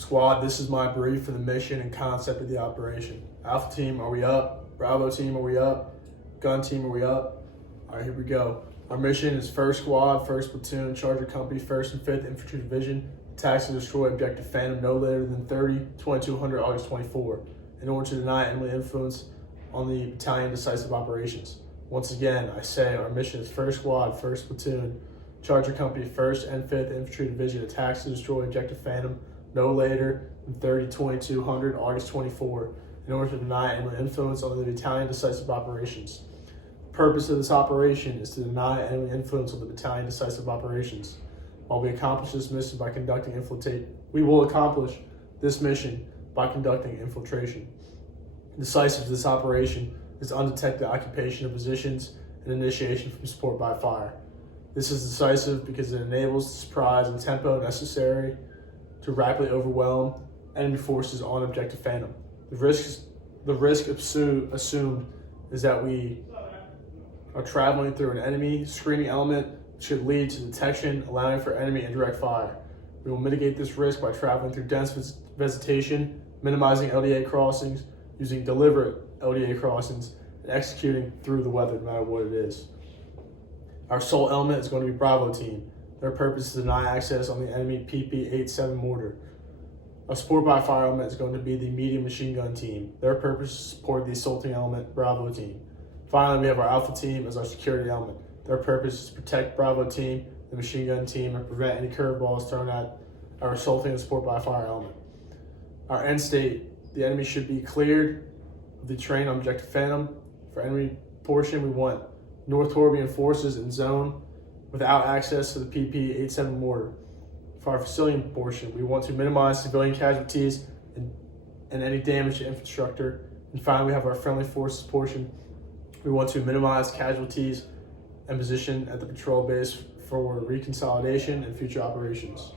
Squad, this is my brief for the mission and concept of the operation. Alpha team, are we up? Bravo team, are we up? Gun team, are we up? All right, here we go. Our mission is 1st Squad, 1st Platoon, Charger Company, 1st and 5th Infantry Division, attacks and destroy objective Phantom no later than 30/2200 August 24, in order to deny enemy influence on the battalion decisive operations. Once again, I say our mission is 1st Squad, 1st Platoon, Charger Company, 1st and 5th Infantry Division, attacks to destroy objective Phantom no later than 30/2200 August 24, in order to deny enemy influence on the battalion decisive operations. The purpose of this operation is to deny enemy influence on the battalion decisive operations. While we accomplish this mission by conducting we will accomplish this mission by conducting infiltration. Decisive to this operation is undetected occupation of positions and initiation from support by fire. This is decisive because it enables the surprise and tempo necessary to rapidly overwhelm enemy forces on objective Phantom. The risk assumed is that we are traveling through an enemy screening element which should lead to detection, allowing for enemy indirect fire. We will mitigate this risk by traveling through dense vegetation, minimizing LDA crossings, using deliberate LDA crossings, and executing through the weather, no matter what it is. Our sole element is going to be Bravo team. Their purpose is to deny access on the enemy PP-87 mortar. Our support by fire element is going to be the medium machine gun team. Their purpose is to support the assaulting element Bravo team. Finally, we have our Alpha team as our security element. Their purpose is to protect Bravo team, the machine gun team, and prevent any curveballs thrown at our assaulting and support by fire element. Our end state, the enemy should be cleared of the terrain on objective Phantom. For enemy portion, we want North Torbian forces in zone without access to the PP-87 mortar. For our civilian portion, we want to minimize civilian casualties and any damage to infrastructure. And finally, we have our friendly forces portion. We want to minimize casualties and position at the patrol base for reconsolidation and future operations.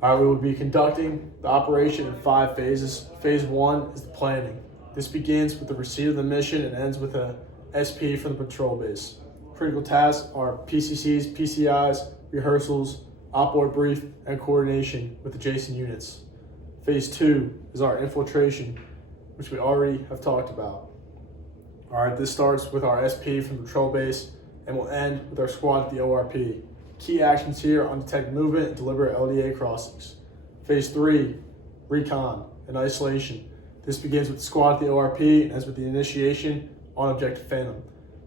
All right, we will be conducting the operation in 5 phases. Phase 1 is the planning. This begins with the receipt of the mission and ends with a SP from the patrol base. Critical tasks are PCCs, PCIs, rehearsals, op-board brief, and coordination with adjacent units. Phase 2 is our infiltration, which we already have talked about. All right, this starts with our SP from the patrol base and will end with our squad at the ORP. Key actions here are undetected movement and deliberate LDA crossings. Phase 3, recon and isolation. This begins with the squad at the ORP and ends with the initiation on objective Phantom.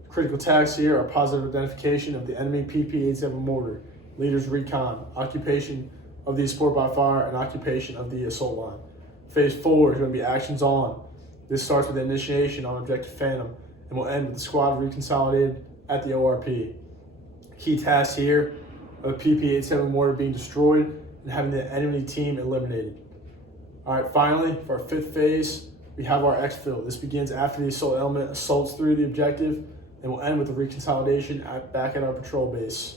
Critical tasks here are positive identification of the enemy PP-87 mortar, leaders recon, occupation of the support by fire, and occupation of the assault line. Phase 4 is going to be actions on. This starts with the initiation on objective Phantom and will end with the squad reconsolidated at the ORP. Key tasks here are the PP-87 mortar being destroyed and having the enemy team eliminated. All right, finally, for our 5th phase, we have our exfil. This begins after the assault element assaults through the objective and will end with the reconsolidation back at our patrol base.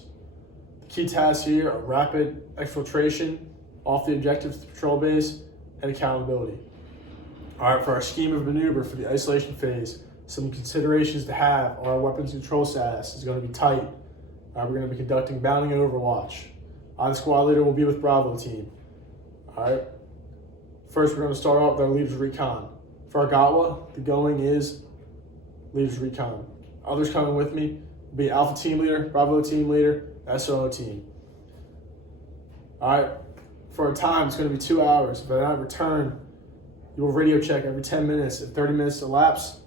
The key tasks here are rapid exfiltration off the objective to the patrol base and accountability. All right, for our scheme of maneuver for the isolation phase, some considerations to have are our weapons control status is going to be tight. We're going to be conducting bounding and overwatch. The squad leader will be with Bravo team. All right. First, we're going to start off with our leaders recon. For our Gatwa, the going is leaders recon. Others coming with me will be Alpha team leader, Bravo team leader, SO team. All right. For our time, it's going to be 2 hours. If I not return, you will radio check every 10 minutes. If 30 minutes elapse,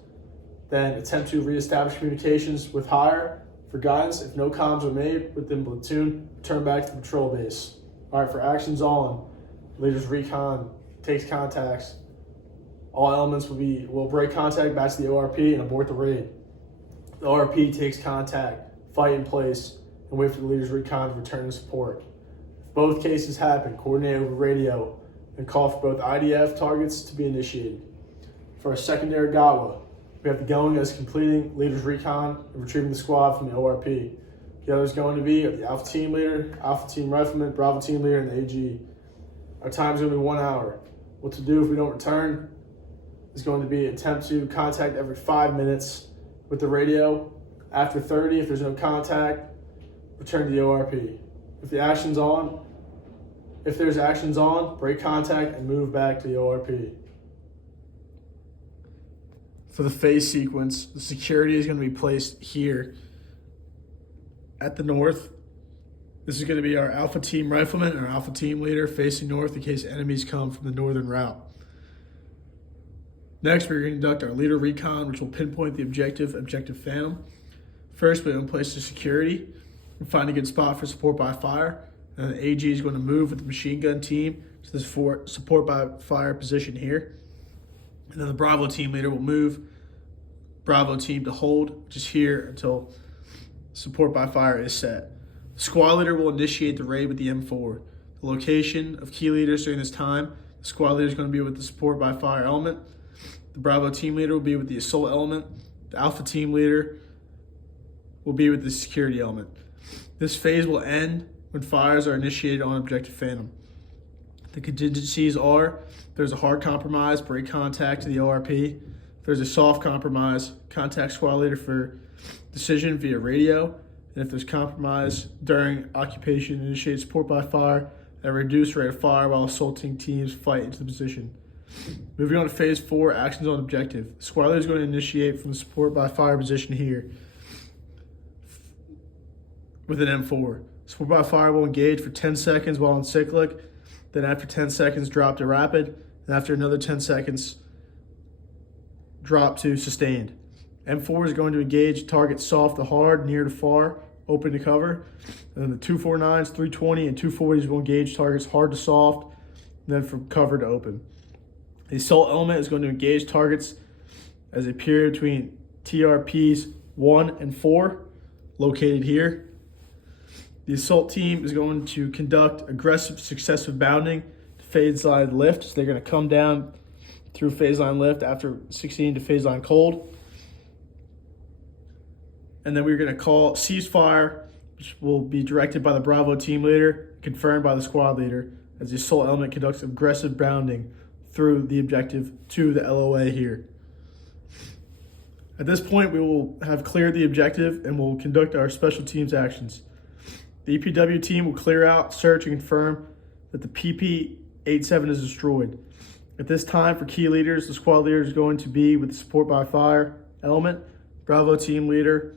then attempt to reestablish communications with higher for guidance. If no comms are made within platoon, return back to the patrol base. All right, for actions on, leaders recon takes contacts. All elements will break contact back to the ORP and abort the raid. The ORP takes contact, fight in place, and wait for the leaders recon to return to support. If both cases happen, coordinate over radio and call for both IDF targets to be initiated. For our secondary Gatwa, we have the going as completing leaders recon and retrieving the squad from the ORP. The others going to be the Alpha team leader, Alpha team rifleman, Bravo team leader, and the AG. Our time is going to be 1 hour. What to do if we don't return is going to be attempt to contact every 5 minutes with the radio. After 30, if there's no contact, return to the ORP. If the action's on, If there's actions on, break contact and move back to the ORP. For the phase sequence, the security is going to be placed here at the north. This is going to be our Alpha Team Rifleman and our Alpha Team Leader facing north in case enemies come from the northern route. Next, we're going to conduct our Leader Recon, which will pinpoint the objective Phantom. First, we're going to place the security and find a good spot for support by fire. And the AG is going to move with the machine gun team to this support by fire position here. And then the Bravo Team Leader will move Bravo Team to hold, which is here until support by fire is set. The squad leader will initiate the raid with the M4. The location of key leaders during this time, the squad leader is going to be with the support by fire element. The Bravo Team Leader will be with the assault element. The Alpha Team Leader will be with the security element. This phase will end when fires are initiated on Objective Phantom. The contingencies are: if there's a hard compromise, break contact to the ORP. If there's a soft compromise, contact squad leader for decision via radio. And if there's compromise during occupation, initiate support by fire at a reduced rate of fire while assaulting teams fight into the position. Moving on to phase 4, actions on objective. The squad leader is going to initiate from the support by fire position here with an M4. Support by fire will engage for 10 seconds while in cyclic. Then after 10 seconds, drop to rapid. And after another 10 seconds, drop to sustained. M4 is going to engage target soft to hard, near to far, open to cover. And then the 249s, 320, and 240s will engage targets hard to soft, and then from cover to open. The assault element is going to engage targets as a period between TRPs 1 and 4, located here. The assault team is going to conduct aggressive successive bounding to phase line lift. So they're going to come down through phase line lift after succeeding to phase line cold. And then we're going to call ceasefire, which will be directed by the Bravo Team Leader, confirmed by the squad leader, as the assault element conducts aggressive bounding through the objective to the LOA here. At this point, we will have cleared the objective and will conduct our special teams actions. The EPW team will clear out, search, and confirm that the PP-87 is destroyed. At this time, for key leaders, the squad leader is going to be with the support by fire element. Bravo Team Leader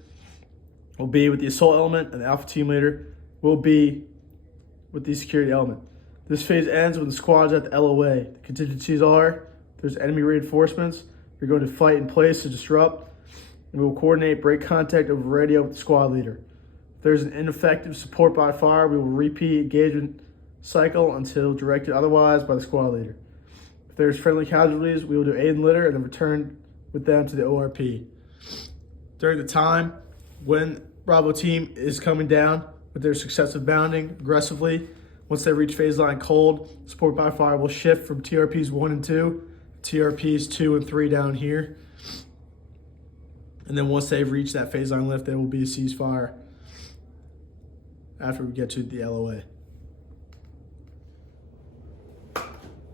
will be with the assault element, and the Alpha Team Leader will be with the security element. This phase ends when the squad's at the LOA. The contingencies are: if there's enemy reinforcements, we're going to fight in place to disrupt, and we will coordinate break contact over radio with the squad leader. If there's an ineffective support by fire, we will repeat engagement cycle until directed otherwise by the squad leader. If there's friendly casualties, we will do aid and litter and then return with them to the ORP. During the time when Bravo team is coming down with their successive bounding aggressively, once they reach phase line cold, support by fire will shift from TRPs 1 and 2, TRPs 2 and 3 down here. And then once they've reached that phase line lift, there will be a ceasefire after we get to the LOA.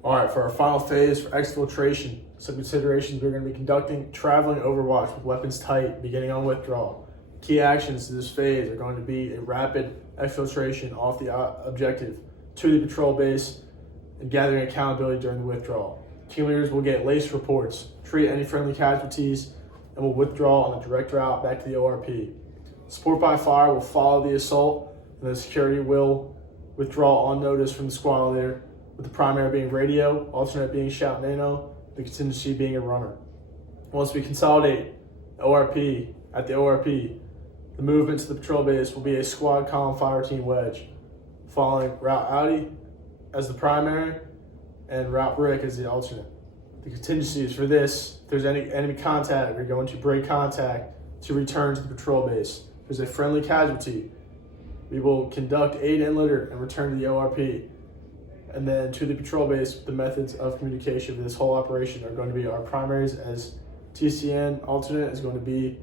All right, for our final phase for exfiltration, some considerations: we're going to be conducting traveling overwatch with weapons tight, beginning on withdrawal. Key actions to this phase are going to be a rapid exfiltration off the objective to the patrol base and gathering accountability during the withdrawal. Team leaders will get lace reports, treat any friendly casualties, and will withdraw on a direct route back to the ORP. Support by fire will follow the assault, and the security will withdraw on notice from the squad leader, with the primary being radio, alternate being shout nano, the contingency being a runner. Once we consolidate ORP at the ORP, the movement to the patrol base will be a squad column fire team wedge, following route Audi as the primary and route Brick as the alternate. The contingencies for this: if there's any enemy contact, we're going to break contact to return to the patrol base. If there's a friendly casualty, we will conduct aid and litter and return to the ORP. And then to the patrol base, the methods of communication for this whole operation are going to be our primaries as TCN, alternate is going to be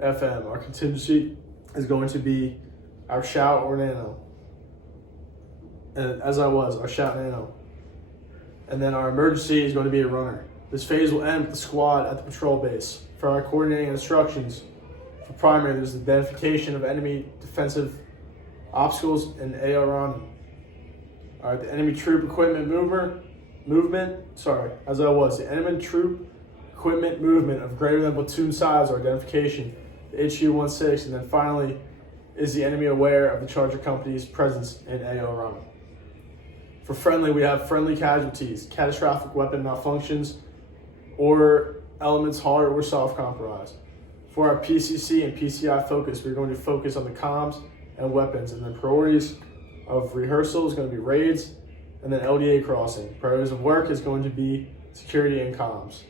FM. Our contingency is going to be our shout or nano. And our shout nano. And then our emergency is going to be a runner. This phase will end with the squad at the patrol base. For our coordinating instructions, for primary, there's the identification of enemy defensive obstacles and AR on. All right, the enemy troop equipment the enemy troop equipment movement of greater than platoon size or identification, the HU-16, and then finally, is the enemy aware of the Charger Company's presence in AO Run? For friendly, we have friendly casualties, catastrophic weapon malfunctions, or elements hard or soft compromise. For our PCC and PCI focus, we're going to focus on the comms and weapons, and then priorities of rehearsal is going to be raids, and then LDA crossing. Priorities of work is going to be security and comms.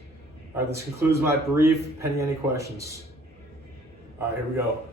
All right, this concludes my brief, pending any questions. All right, here we go.